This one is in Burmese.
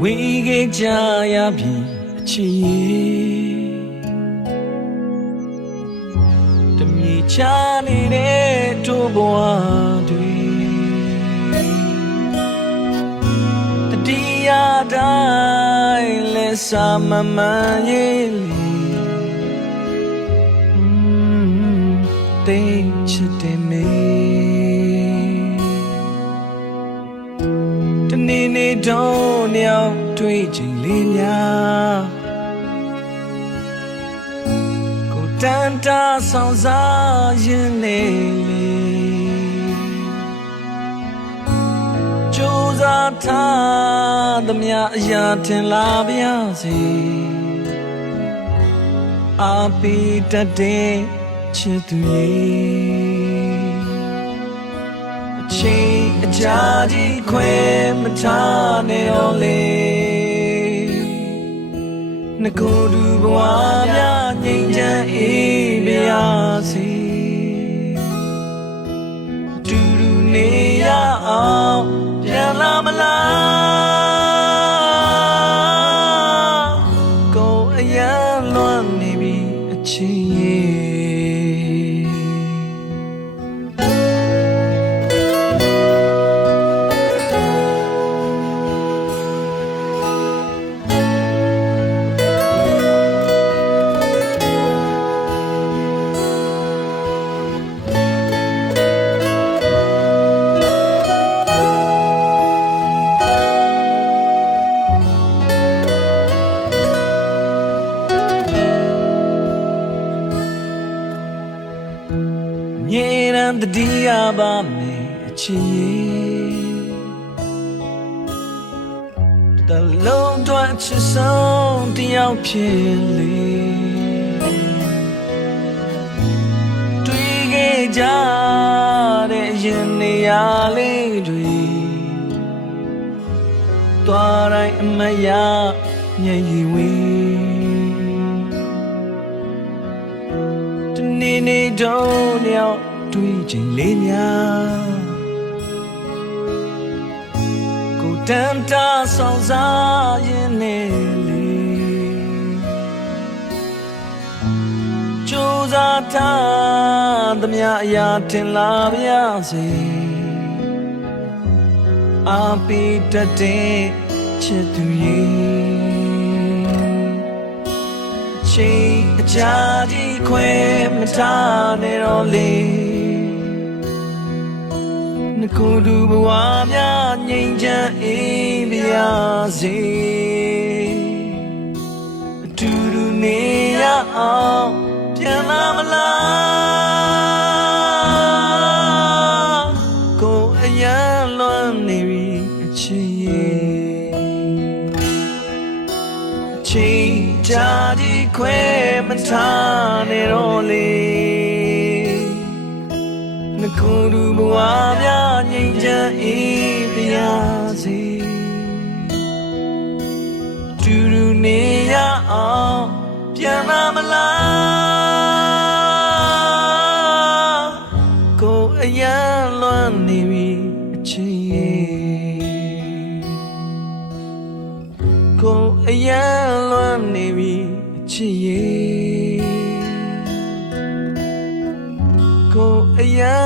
ဝေခဲ့ကြရပြီအချစ်ရဲ့တမြေချနေတဲ့တို့ဘဝတွေတတိယတိုင်းလဲစာမမှန်ရဲ့တိတ်ချစ်တယ်မေတနေ့နေ့တော့ညောင်တွေ့ချိန်လေးများကိုတန်တာဆောင်စားရင်နေလေကြိုးစားထားသမျှအရာထင်လာပါစေအပိတတဲ့ချစ်သူရဲ့အချိန်အကြာကြီးခွဲမထားနဲ့ရောလေငကိုယ်သူဘဝများငြိမ်းချမ်းအေးပါစေတူတူနေရအောင်ပြန်လာမလားကိုယ်အရန်လွမ်းနေပြီအချိန်မြေရန်တတိယပါမယ်အချစ်ရဲ့တလုံးတွန်းချစ်ဆုံးတယောက်ဖြစ်လေတွေ့ခဲ့ကြတဲ့ရင်နေရာလေးတွေတွားတိုင်းအမရမျက်ရည်ဝေတနေ့နေ့တော့ညောင်တွေ့ချိန်လေးများကိုတန်တာဆောင်စားရင်နေလေကြိုးစားထားသမျှအရာထင်လာပါစေအပိတတဲ့ချစ်သူရဲ့ချိန်အကြာကြီးခွဲမထားနဲ့တော့လေငကိုယ်သူဘဝများငြိမ်းချမ်းအေးပါစေအတူတူနေရအောင်ပြန်လာမလားကိုယ်အရန်လွမ်းနေပြီအချစ်ရဲ့ချိန်ကြာကြီးခွဲမထားနဲ့တော့လေငကိုယ်သူဘဝများငြိမ်းချမ်းအေးပါစေတူတူနေရအောင်ပြန်လာမလားကိုယ်အရန်လွမ်းနေပြီအချစ်ရဲ့ကိုယ်အရန်လွမ်းနေပြီအချစ်ရဲ့ကိုယ်အရန်